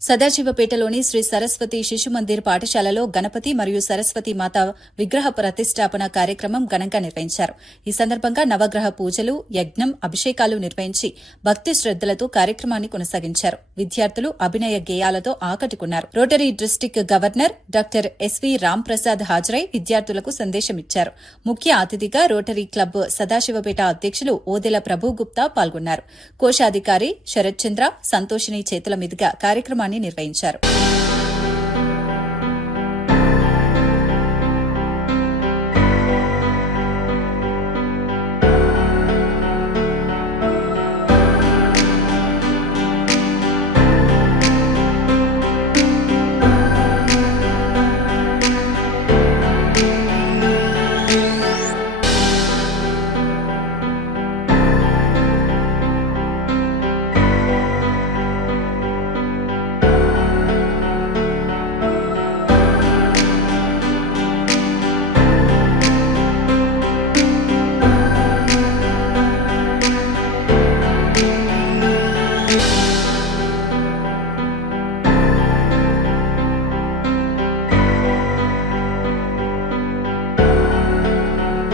సదాశివపేటలోని శ్రీ సరస్వతి శిశు మందిర్ పాఠశాలలో గణపతి మరియు సరస్వతి మాత విగ్రహ ప్రతిష్టాపన కార్యక్రమం ఘనంగా నిర్వహించారు. ఈ సందర్భంగా నవగ్రహ పూజలు, యజ్ఞం, అభిషేకాలు నిర్వహించి భక్తి శ్రద్దలతో కార్యక్రమాన్ని కొనసాగించారు. విద్యార్థులు అభినయ గేయాలతో ఆకట్టుకున్నారు. Rotary district governor doctor S V Ramprasad హాజరై విద్యార్థులకు సందేశమిచ్చారు. ముఖ్య అతిథిగా రోటరీ క్లబ్ సదాశివపేట అధ్యక్షులు ఓదెల ప్రభుగుప్తా పాల్గొన్నారు. కోశాధికారి శరత్చంద్ర, సంతోషిని చేతుల మీదుగా కార్యక్రమాన్ని నిర్వహించారు.